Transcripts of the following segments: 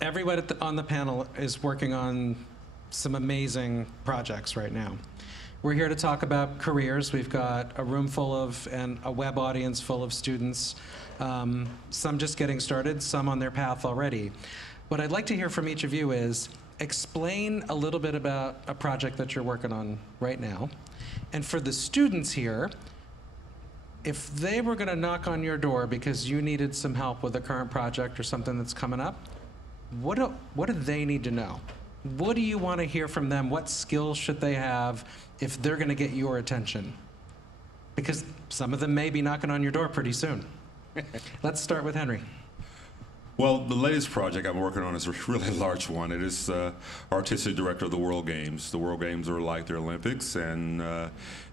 everyone on the panel is working on some amazing projects right now. We're here to talk about careers. We've got a room full of, and a web audience full of students, some just getting started, some on their path already. What I'd like to hear from each of you is, explain a little bit about a project that you're working on right now. And for the students here, if they were going to knock on your door because you needed some help with a current project or something that's coming up, what do they need to know? What do you want to hear from them? What skills should they have if they're going to get your attention? Because some of them may be knocking on your door pretty soon. Let's start with Henry. Well, the latest project I'm working on is a really large one. It is artistic director of the World Games. The World Games are like the Olympics, and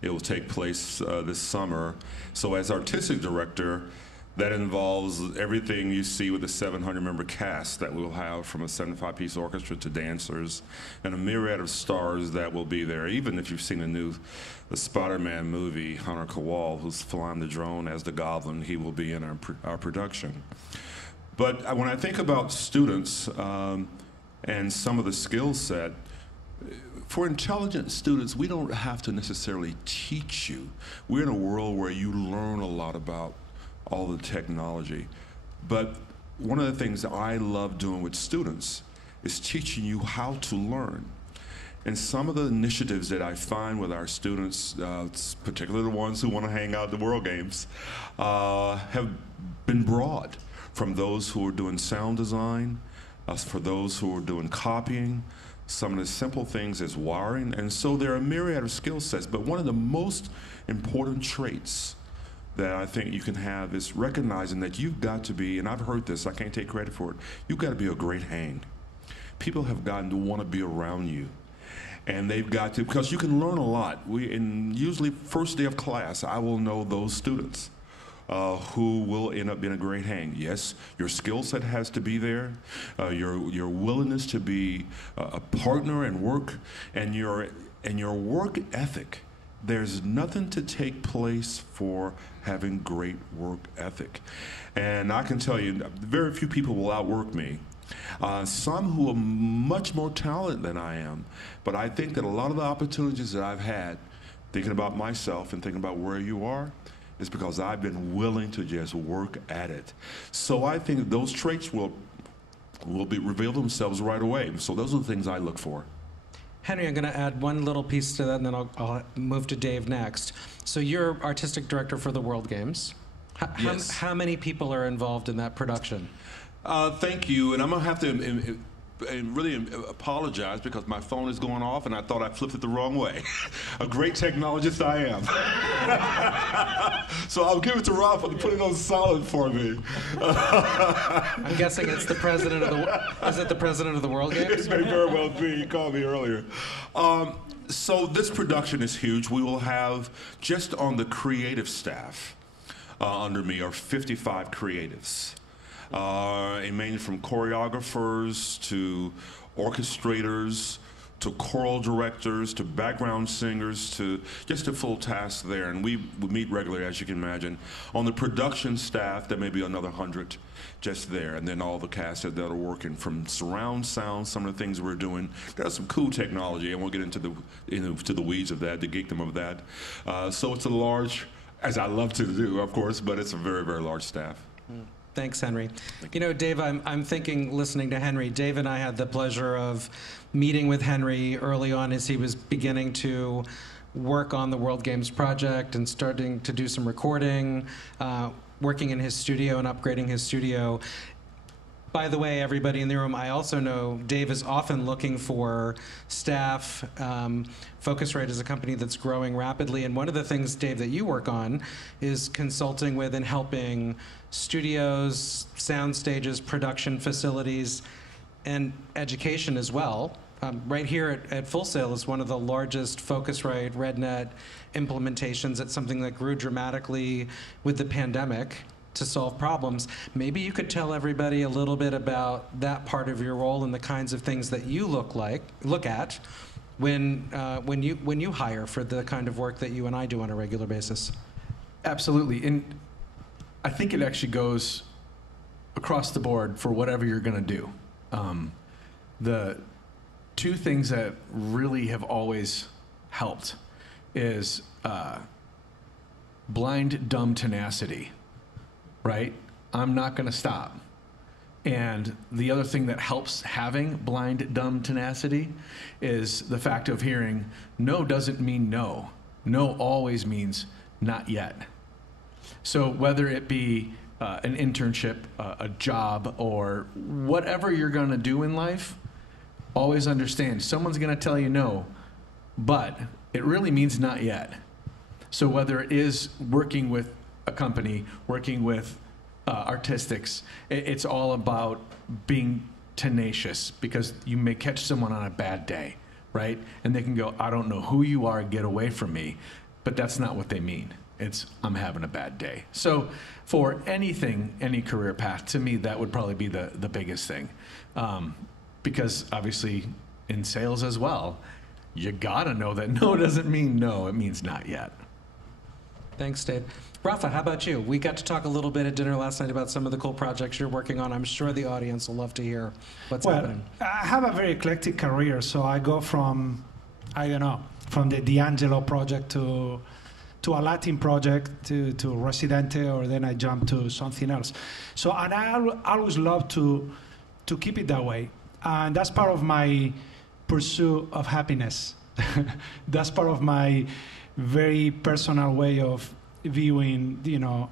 it will take place this summer. So as artistic director, that involves everything you see with the 700-member cast that we'll have, from a 75-piece orchestra to dancers, and a myriad of stars that will be there. Even if you've seen the Spider-Man movie, Hunter Kowal, who's flying the drone as the Goblin, he will be in our production. But when I think about students and some of the skill set, for intelligent students, we don't have to necessarily teach you. We're in a world where you learn a lot about all the technology. But one of the things that I love doing with students is teaching you how to learn. And some of the initiatives that I find with our students, particularly the ones who want to hang out at the World Games, have been broad. From those who are doing sound design, for those who are doing copying, some of the simple things as wiring. And so there are a myriad of skill sets, but one of the most important traits that I think you can have is recognizing that you've got to be, and I've heard this, I can't take credit for it, you've got to be a great hang. People have gotten to want to be around you. And they've got to, because you can learn a lot. Usually first day of class, I will know those students who will end up being a great hang. Yes, your skill set has to be there, your willingness to be a partner and work, and your work ethic. There's nothing to take place for having great work ethic. And I can tell you, very few people will outwork me. Some who are much more talented than I am. But I think that a lot of the opportunities that I've had, thinking about myself and thinking about where you are, is because I've been willing to just work at it. So I think those traits will reveal themselves right away. So those are the things I look for. Henry, I'm going to add one little piece to that, and then I'll move to Dave next. So you're artistic director for the World Games. Yes. How many people are involved in that production? Thank you, and I'm going to have to really apologize because my phone is going off and I thought I flipped it the wrong way. A great technologist I am. So I'll give it to Rob to put it on solid for me. I'm guessing it's the president of the, is it the president of the World Games? It may very well be, he called me earlier. So this production is huge. We will have, just on the creative staff under me, are 55 creatives. It ranges from choreographers to orchestrators to choral directors to background singers to just a full task there. And we meet regularly, as you can imagine. On the production staff, there may be another 100 just there. And then all the cast that are working from surround sound, some of the things we're doing. There's some cool technology, and we'll get into the weeds of that, the geekdom of that. So it's a large, as I love to do, of course, but it's a very, very large staff. Thanks, Henry. You know, Dave, I'm thinking, listening to Henry, Dave and I had the pleasure of meeting with Henry early on as he was beginning to work on the World Games project and starting to do some recording, working in his studio and upgrading his studio. By the way, everybody in the room, I also know Dave is often looking for staff. Focusrite is a company that's growing rapidly, and one of the things, Dave, that you work on is consulting with and helping studios, sound stages, production facilities, and education as well. Right here at Full Sail is one of the largest Focusrite RedNet implementations. It's something that grew dramatically with the pandemic to solve problems. Maybe you could tell everybody a little bit about that part of your role and the kinds of things that you look at when you hire for the kind of work that you and I do on a regular basis. Absolutely, and I think it actually goes across the board for whatever you're going to do. The two things that really have always helped is blind, dumb tenacity, right? I'm not going to stop. And the other thing that helps having blind, dumb tenacity is the fact of hearing no doesn't mean no. No always means not yet. So whether it be an internship, a job, or whatever you're going to do in life, always understand someone's going to tell you no, but it really means not yet. So whether it is working with a company, working with artistics, it's all about being tenacious, because you may catch someone on a bad day, right? And they can go, I don't know who you are, get away from me. But that's not what they mean. It's, I'm having a bad day. So for anything, any career path, to me, that would probably be the biggest thing. Because obviously in sales as well, you gotta know that no doesn't mean no, it means not yet. Thanks, Dave. Rafa, how about you? We got to talk a little bit at dinner last night about some of the cool projects you're working on. I'm sure the audience will love to hear what's happening. I have a very eclectic career, so I go from, I don't know, from the D'Angelo project to a Latin project to Residente, or then I jump to something else. So, and I always love to keep it that way. And that's part of my pursuit of happiness. That's part of my very personal way of viewing, you know,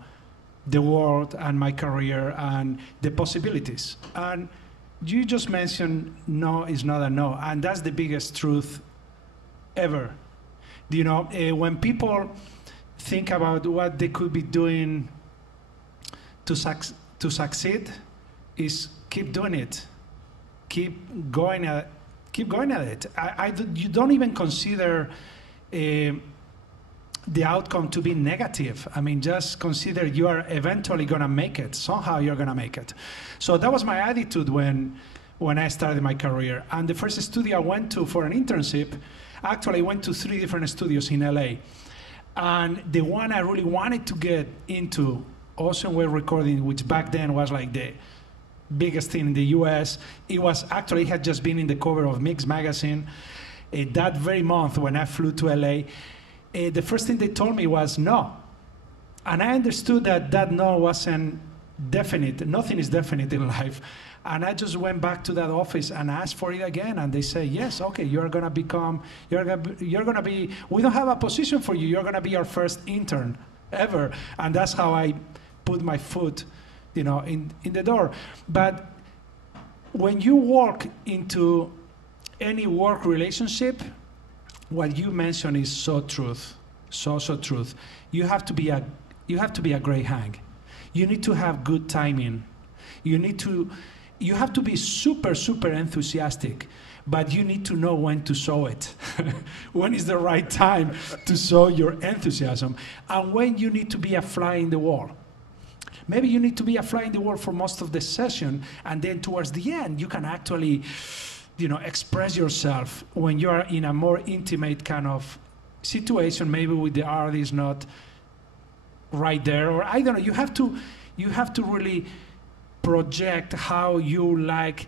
the world and my career and the possibilities. And you just mentioned no is not a no, and that's the biggest truth ever. You know, when people think about what they could be doing to succeed, is keep doing it, keep going at it. You don't even consider the outcome to be negative. I mean, just consider you are eventually going to make it. Somehow you're going to make it. So that was my attitude when I started my career. And the first studio I went to for an internship, actually I went to 3 different studios in LA. And the one I really wanted to get into, Ocean Wave Recording, which back then was like the biggest thing in the US. It had just been in the cover of Mix magazine. That very month when I flew to LA, the first thing they told me was no. And I understood that no wasn't definite. Nothing is definite in life. And I just went back to that office and asked for it again. And they say, yes, okay, you're going to be, we don't have a position for you. You're going to be our first intern ever. And that's how I put my foot, you know, in the door. But when you walk into any work relationship, what you mentioned is so truth, so truth. You have to be a great hang. You need to have good timing. You have to be super enthusiastic, but you need to know when to sow it. When is the right time to sow your enthusiasm, and when you need to be a fly in the wall. Maybe you need to be a fly in the wall for most of the session, and then towards the end you can actually, you know, express yourself when you are in a more intimate kind of situation, maybe with the artist not right there, or I don't know. You have to really project how you like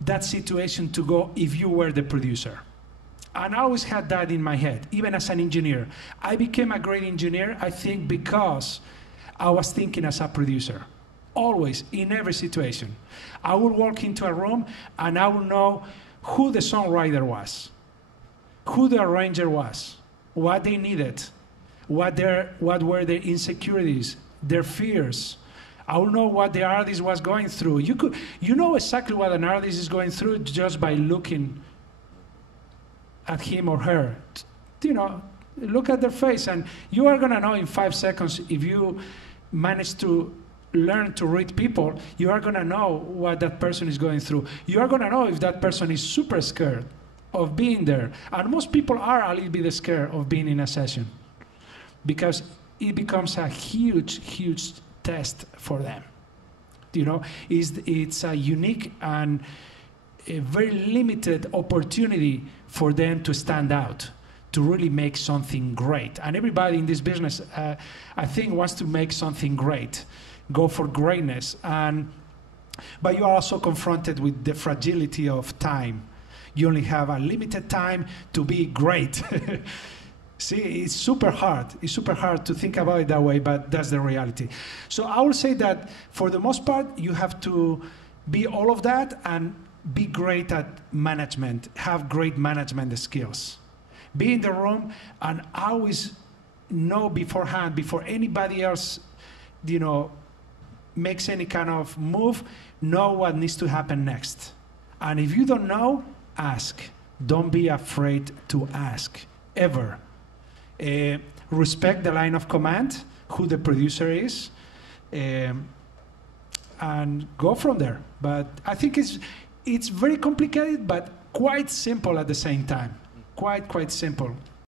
that situation to go if you were the producer. And I always had that in my head, even as an engineer. I became a great engineer, I think, because I was thinking as a producer. Always, in every situation. I would walk into a room and I would know who the songwriter was, who the arranger was, what they needed, what were their insecurities, their fears. I would know what the artist was going through. You know exactly what an artist is going through just by looking at him or her. You know, look at their face, and you are gonna know in 5 seconds if you manage to learn to read people. You are gonna know what that person is going through. You are gonna know if that person is super scared of being there. And most people are a little bit scared of being in a session, because it becomes a huge test for them. You know, it's a unique and a very limited opportunity for them to stand out, to really make something great. And everybody in this business, I think, wants to make something great, go for greatness. And But you are also confronted with the fragility of time. You only have a limited time to be great. See, it's super hard. It's super hard to think about it that way, but that's the reality. So I will say that for the most part, you have to be all of that and be great at management, have great management skills. Be in the room and always know beforehand, before anybody else, makes any kind of move, know what needs to happen next. And if you don't know, ask. Don't be afraid to ask, ever. Respect the line of command, who the producer is, and go from there. But I think it's very complicated, but quite simple at the same time. Quite simple.